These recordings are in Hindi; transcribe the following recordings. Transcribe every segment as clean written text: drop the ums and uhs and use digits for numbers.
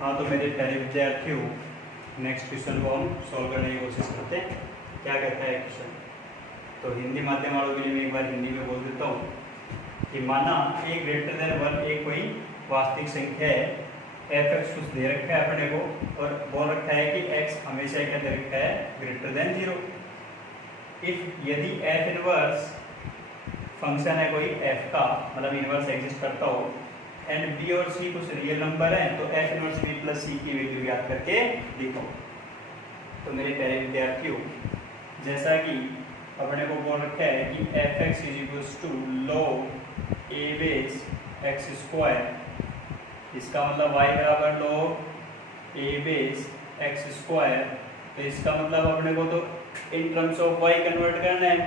हाँ, तो मेरे प्यारे विद्यार्थियों, नेक्स्ट क्वेश्चन को हम सॉल्व करने की कोशिश करते हैं। क्या कहता है क्वेश्चन? तो हिंदी माध्यम वालों के लिए मैं एक बार हिंदी में बोल देता हूँ कि माना a ग्रेटर देन 1 एक कोई वास्तविक संख्या है, f(x) कुछ दे रखा है अपने को और बोल रखा है कि x हमेशा क्या दे रखा है, ग्रेटर देन 0। इफ यदि f इनवर्स फंक्शन है कोई f का, मतलब इनवर्स एग्जिस्ट करता हो, एंड b और c कुछ रियल नंबर है, तो f inverse b plus c की वैल्यू याद करके लिखो। तो मेरे प्यारे विद्यार्थियों, जैसा कि अपने को बोल रखा है कि f(x) log a base x square, इसका मतलब y बराबर log a base x square. तो इसका मतलब अपने को तो in terms of y convert करना है,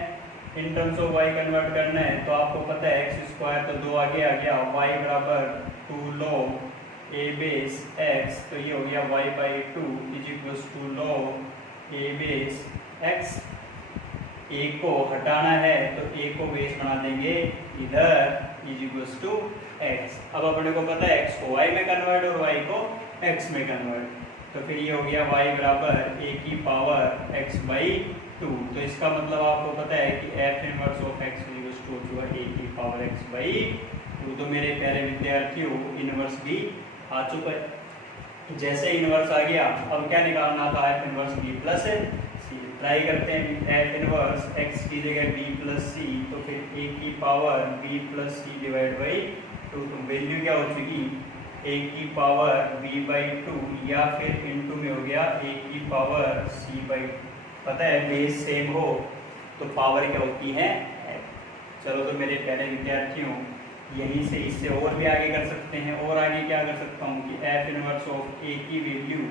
in terms of y convert करना है। तो आपको पता है x स्क्वायर तो 2 आगे आ गया, y बराबर 2 log a बेस x, तो ये हो गया y/2 is equals to log a base x। a को हटाना है तो a को बेस बना देंगे इधर इज इक्वल्स टू x। अब अपने को पता है x को y में कन्वर्ट और y को x में कन्वर्ट, तो फिर ये हो गया y बराबर a की पावर x/2। तो इसका मतलब आपको पता है कि f inverse of x equals to होगा a की पावर x/2। तो मेरे प्यारे विद्यार्थियों, इनवर्स भी आ चुका है। जैसे इनवर्स आ गया, अब क्या निकालना था, f inverse b plus c। Try करते हैं, f इनवर्स x की जगह b प्लस c, तो फिर a की power b plus c divide by 2। तो वैल्यू क्या हो चुकी, a की पावर b/2 या फिर इनटू में हो गया a की पावर c/2। पता है बेस सेम हो तो पावर क्या होती है, चलो। तो मेरे प्यारे विद्यार्थियों, यहीं से इससे और भी आगे कर सकते हैं। और आगे क्या कर सकता हूँ कि f इनवर्स ऑफ a की value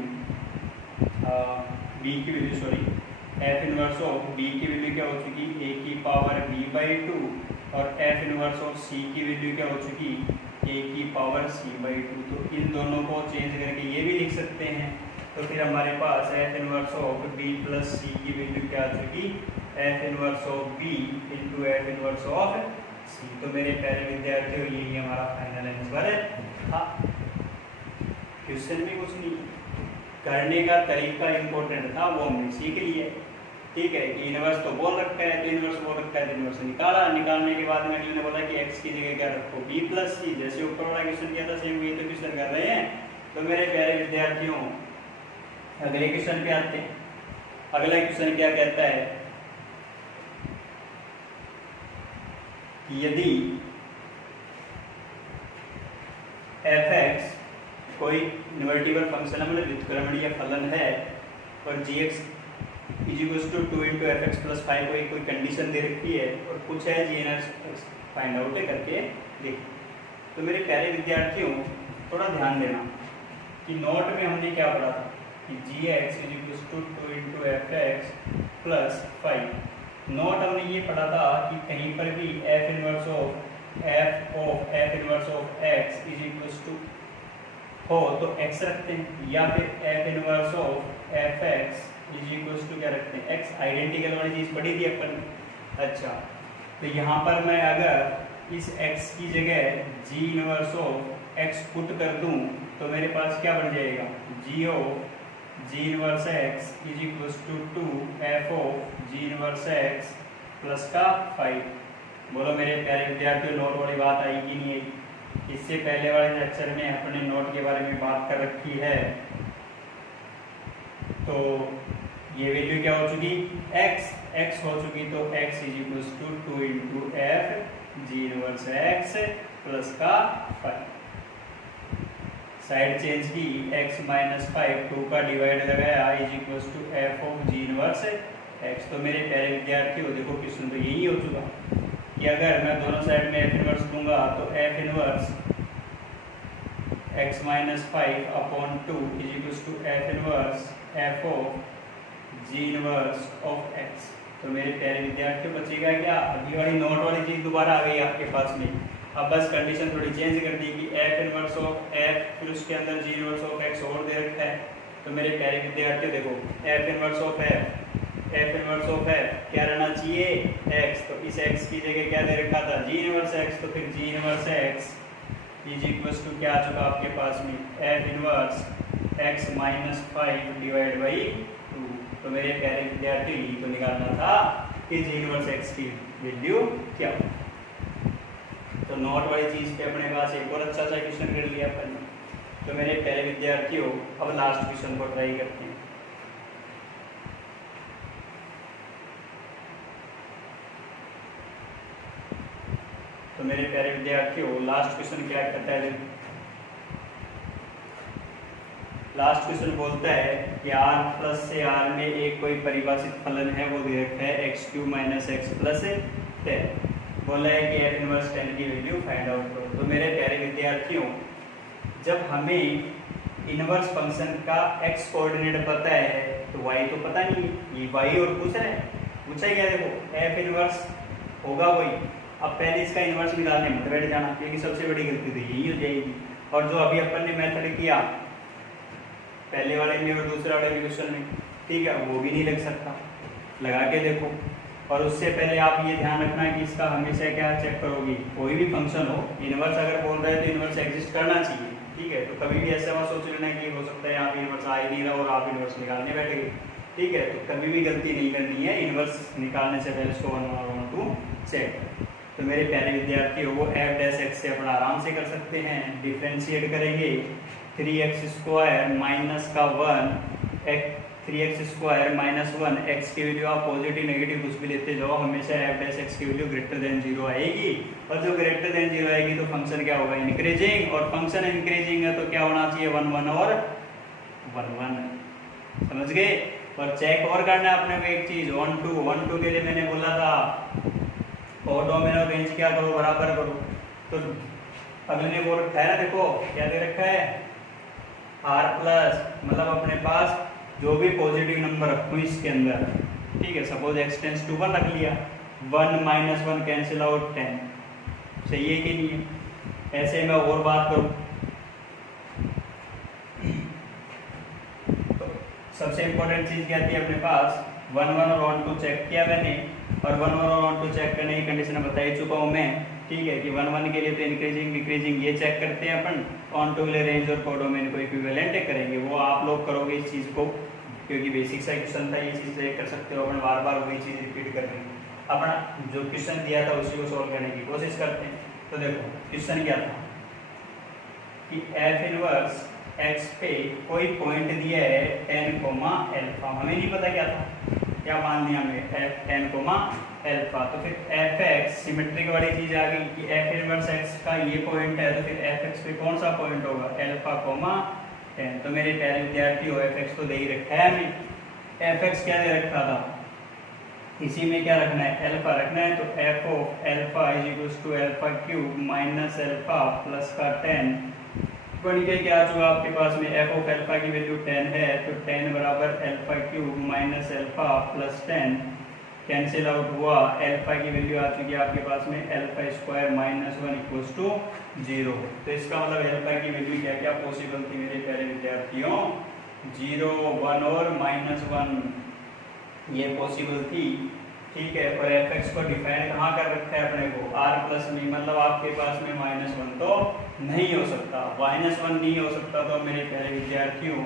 f inverse of b की वैल्यू क्या हो चुकी, a की पावर b/2, और f इनवर्स ऑफ c की वैल्यू क्या हो चुकी, a की पावर c/2। तो इन दोनों को चेंज करके ये भी लिख सकते हैं। तो फिर हमारे पास f inverse of b plus c की वैल्यू क्या आ चुकी, f inverse of b into f inverse of c। तो मेरे प्यारे विद्यार्थियों, यही हमारा फाइनल आंसर है। हाँ, क्वेश्चन में कुछ नहीं, करने का तरीका इम्पोर्टेंट था, वो हमने सीख लिया। ठीक है कि इनवर्स तो बोल रखा है, तो इनवर्स बोल रखा है, तो इनवर्स निकाला। निकालने के बाद में अगले ने बोला कि x की जगह क्या रखो, b प्लस c। जैसे ऊपर वाला क्वेश्चन किया था, सेम वही तो क्वेश्चन कर रहे हैं। तो मेरे प्यारे विद्यार्थियों, अगले क्वेश्चन पे आते हैं। अगला क्वेश्चन क्या कहता है कि यदि f(x) कोई इनवर्टिबल फंक्शन है, मतलब व्युत्क्रमणीय फलन है, और gx is equals to 2 into f(x) plus 5 कोई कंडीशन दे रखी है, और कुछ है g(x) फाइंड आउट करके देख। तो मेरे प्यारे विद्यार्थियों, थोड़ा ध्यान देना कि नोट में हमने क्या पढ़ा था कि gx is equals to 2 into f(x) plus 5। Note हमने ये पढ़ा था कि कहीं पर भी f inverse of x is equals to हो तो x रखते हैं, या फिर f inverse of f(x) is equals to क्या रखते हैं, x। आइडेंटिकल वाली चीज पढ़ी थी अपन। अच्छा, तो यहाँ पर मैं अगर इस x की जगह g inverse of x put कर दूं, तो मेरे पास क्या बन जाएगा, g inverse x is equals to 2f of g inverse x plus का 5। बोलो मेरे प्यारे विद्यार्थियों, नोट वाली बात आई कि नहीं आई? इससे पहले वाले लेक्चर में अपने नोट के बारे में बात कर रखी है। तो ये वैल्यू क्या हो चुकी, x हो चुकी, तो x is equals to 2 into f g inverse x plus का 5। साइड चेंज की, x माइनस 5 2 का डिवाइड लगाया is equals to f of g inverse x। तो मेरे प्यारे विद्यार्थियों, देखो क्वेश्चन तो यही हो चुका कि अगर मैं दोनों साइड में f इनवर्स दूंगा तो f inverse x minus 5 upon 2 is equals to f inverse f of g inverse of x। तो मेरे प्यारे विद्यार्थियों, बचेगा क्या, अभी वाली नोट वाली चीज दोबारा आ गई आपके पास में। अब बस कंडीशन थोड़ी चेंज कर दी कि f इनवर्स ऑफ f, फिर उसके अंदर g इनवर्स ऑफ x और दे रखा है। तो मेरे प्यारे विद्यार्थियों देखो, f इनवर्स ऑफ f क्या रहना चाहिए, x। तो इस x की जगह क्या दे रखा था, g इनवर्स x। तो फिर g inverse x is equal to क्या आ चुका आपके पास में F inverse x minus 5 divide by 2। तो मेरे प्यारे विद्यार्थी तो निकालना था कि जी इनवर्स x की वैल्यू क्या हो। तो नोट वाली चीज पे अपने पास एक और अच्छा सा क्वेश्चन कर लिया अपन ने। तो मेरे प्यारे विद्यार्थियों अब लास्ट क्वेश्चन को ट्राई करते हैं। तो मेरे प्यारे विद्यार्थियों लास्ट क्वेश्चन क्या कहता है? लास्ट क्वेश्चन बोलता है कि r प्लस से r में एक कोई परिभाषित फलन है, वो दे रखा है x³ माइनस x प्लस 10। बोला है कि f इनवर्स 10 की वैल्यू फाइंड आउट करो। तो मेरे प्यारे विद्यार्थियों जब हमें इनवर्स फंक्शन का x कोऑर्डिनेट पता है तो y तो पता नहीं, ये y और पूछा है क्या? देखो f इनवर्स होगा वही। अब पहले इसका इनवर्स निकालने मत बैठ जाना, क्योंकि सबसे बड़ी गलती तो यही हो जाएगी। और जो अभी अपन ने मेथड किया पहले वाले में और दूसरे वाले क्वेश्चन में, ठीक है, वो भी नहीं लग सकता, लगा के देखो। और उससे पहले आप ये ध्यान रखना कि इसका हमेशा क्या चेक करोगी, कोई भी फंक्शन हो इनवर्स अगर बोल रहे हैं तो इनवर्स एग्जिस्ट करना चाहिए, ठीक है। तो कभी भी ऐसा मत सोच लेना कि हो सकता है यहाँ पे इनवर्स आ ही नहीं रहा और आप इनवर्स निकालने बैठ गए, ठीक है। तो कभी भी गलती नहीं करनी है, इनवर्स निकालने से पहले इसको 1 2 चेक। तो मेरे प्यारे विद्यार्थी वो एफ डैश एक्स से अपना आराम से कर सकते हैं। डिफ्रेंशिएट करेंगे 3x² माइनस का 1 3x² माइनस 1 x की वैल्यू आप पॉजिटिव नेगेटिव कुछ भी लेते जाओ, हमेशा एफ डैश एक्स की वैल्यू ग्रेटर देन 0 आएगी। और जो ग्रेटर देन 0 आएगी तो फंक्शन क्या होगा? इंक्रीजिंग। और फंक्शन इंक्रीजिंग है तो क्या होना चाहिए? 1 1 और 1 1। समझ गए? और चेक और करना है अपने को एक चीज, 1 2 के लिए मैंने बोला था कोडोमेन और रेंज क्या करो, बराबर करो। तो अगले ने बोल रखा है ना, देखो क्या दे रखा है, r प्लस, मतलब अपने पास जो भी पॉजिटिव नंबर रखूं इसके अंदर, ठीक है। सपोज x टेंस टू 1 रख लिया, 1 माइनस 1 कैंसिल आउट 10। सही है कि नहीं है? ऐसे मैं और बात करूं तो सबसे इंपॉर्टेंट चीज क्या थी अपने पास, 1 1 और 1 2 चेक किया मैंने, और 1 1 और 1 2 चेक करने की कंडीशन बता ही चुका हूं मैं, ठीक है। कि 1 1 के लिए तो इंक्रीजिंग डिक्रीजिंग ये चेक करते हैं अपन, ऑन टू ले रेंज और कोडोमेन को इक्विवेलेंट करेंगे, वो आप लोग करोगे इस चीज को, क्योंकि बेसिक सा क्वेश्चन था, ये चीज चेक कर सकते हो अपन, बार बार वही चीज रिपीट कर रहे हैं। अपना जो क्वेश्चन दिया था उसी को सोल्व करने की कोशिश करते हैं। तो देखो क्वेश्चन क्या था कि एफ इनवर्स एक्स पे कोई पॉइंट दिया है 10 अल्फा, हमें नहीं पता क्या था, क्या मान लिया हमने एफ 10 अल्फा। तो फिर एफ एक्स सिमेट्रिक वाली चीज आ गई कि एफ इनवर्स एक्स का ये पॉइंट है, तो फिर एफ एक्स पे कौन सा पॉइंट होगा? अल्फा 10। तो मेरे प्यारे विद्यार्थी एफ एक्स तो दे ही रखा है हमें, एफ एक्स क्या दे रखा था, इसी में क्या रखना है? अल्फा रखना है। तो F of alpha is equal to alpha cube minus alpha plus का 10 बन के क्या आ चुका आपके पास में, एफ ऑफ अल्फा की वैल्यू 10 है, तो 10 बराबर alpha cube minus alpha plus 10 cancel out हुआ, अल्फा की वैल्यू आ चुकी है आपके पास में alpha square minus 1 equals to 0। तो इसका मतलब अल्फा की वैल्यू क्या क्या पॉसिबल थी मेरे प्यारे विद्यार्थियों? 0 1 और -1 ये पॉसिबल थी, ठीक है। और एफ एक्स को डिफाइन कहाँ कर रखा है अपने को? r प्लस में, मतलब आपके पास में -1 तो नहीं हो सकता, -1 नहीं हो सकता। तो मेरे प्यारे विद्यार्थियों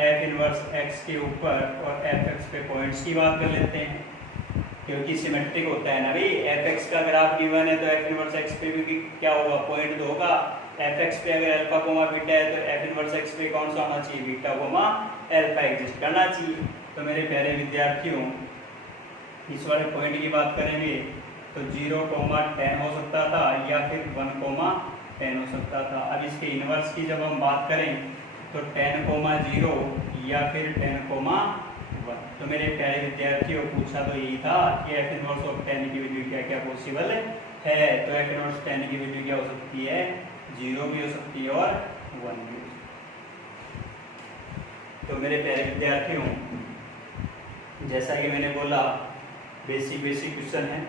एफ इनवर्स x के ऊपर और एफ एक्स पे पॉइंट्स की बात कर लेते हैं, क्योंकि सिमेट्रिक होता है ना भाई। एफ एक्स का ग्राफ गिवन है तो एफ इनवर्स एक्स पे भी क्या होगा? पॉइंट तो होगा। एफ एक्स पे अगर अल्फा कोमा बीटा है तो एफ इनवर्स एक्स पे कौन सा होना चाहिए? बीटा कोमा अल्फा एग्जिस्ट करना चाहिए। तो मेरे प्यारे विद्यार्थियों इस वाले पॉइंट की बात करेंगे तो 0 10 हो सकता था या फिर 1 10 हो सकता था। अब इसके इनवर्स की जब हम बात करें तो 10 0 या फिर 10 1। तो मेरे प्यारे विद्यार्थियों पूछा तो यही था कि एफ इनवर्स ऑफ 10 की वैल्यू क्या क्या पॉसिबल है। तो एफ इनवर्स 10 की वैल्यू क्या हो सकती है? 0 भी हो सकती है और 1 भी। तो मेरे प्यारे विद्यार्थियों जैसा कि मैंने बोला बेसिक क्वेश्चन है,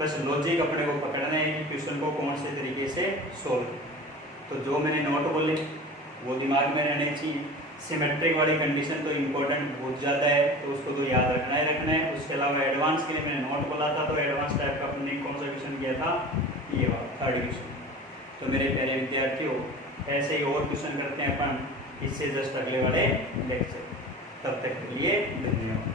बस लॉजिक अपने को पकड़ना है कि क्वेश्चन को कौन से तरीके से सोल्व। तो जो मैंने नोट बोले वो दिमाग में रहने चाहिए। सिमेट्रिक वाली कंडीशन तो इम्पोर्टेंट बहुत ज़्यादा है, तो उसको तो याद रखना ही रखना है। उसके अलावा एडवांस के लिए मैंने नोट बोला था, तो एडवांस टाइप का अपने कौन सा क्वेश्चन किया था? ये वाला 3rd क्वेश्चन। तो मेरे प्यारे विद्यार्थियों, ऐसे ही और क्वेश्चन करते हैं अपन इससे जस्ट अगले वाले लेक्चर। तब तक के लिए धन्यवाद।